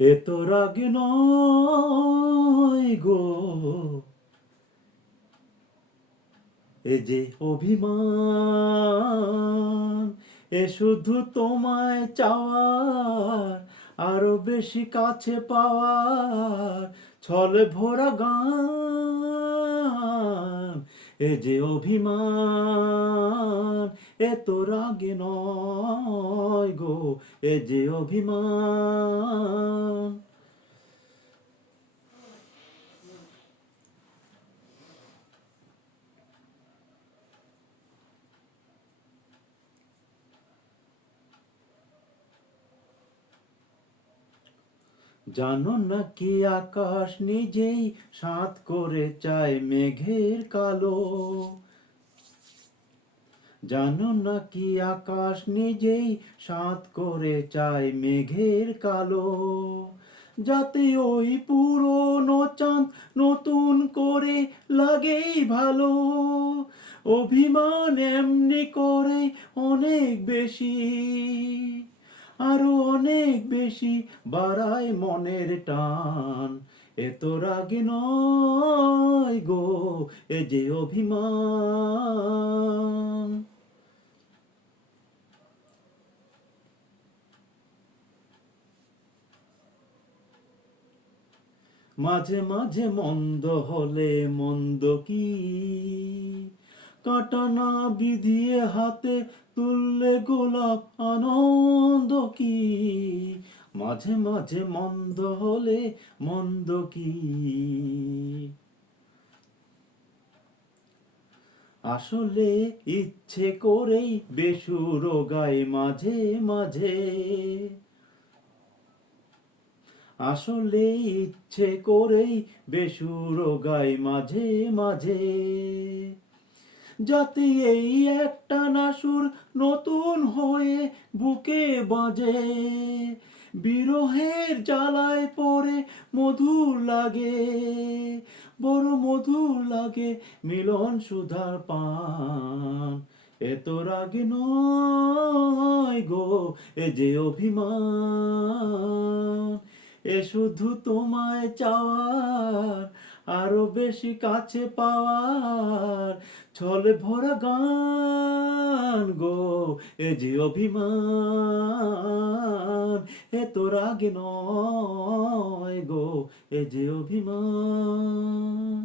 এত রাগ নয় গো, এ যে অভিমান, এ শুধু তোমায় চাওয়ার, আরো বেশি কাছে পাওয়ার ছলে ভরা গান। এ যে অভিমান, এ তো রাগে নয় গো, এ যে অভিমান। জানো নাকি আকাশ নিজেই সাৎ করে চায় মেঘের কালো। জানো নাকি আকাশ নিজেই সাৎ করে চায় মেঘের কালো, যাতে ওই পুরনো চাঁদ নতুন করে লাগেই ভালো। অভিমান এমনি করে অনেক বেশি, আরো অনেক বেশি বাড়ায় মনের টান। এত রাগে নয় গো, এ যে অভিমান। মাঝে মাঝে মন্দ হলে মন্দ কি, কাঁটা না বিধিয়ে হাতে তুললে গোলাপ আনন্দ কি। মাঝে মাঝে মন্দ হলে মন্দ কি, আসলে ইচ্ছে করেই বেসুরো গায় মাঝে মাঝে। আসলে ইচ্ছে করেই বেসুরো গায় মাঝে মাঝে, যাতে এই একটা না সুর নতুন হয়ে বুকে বাজে। বিরহের জ্বালায় পড়ে মধুর লাগে, বড় মধুর লাগে মিলন সুধার পান। এত রাগে নয় গো, এ যে অভিমান। এ শুধু তোমায় চাওয়ার, আরো বেশি কাছে পাওয়ার ছলে ভরা গান গো, এ যে অভিমান। এ তো রাগ নয় গো, এ যে অভিমান।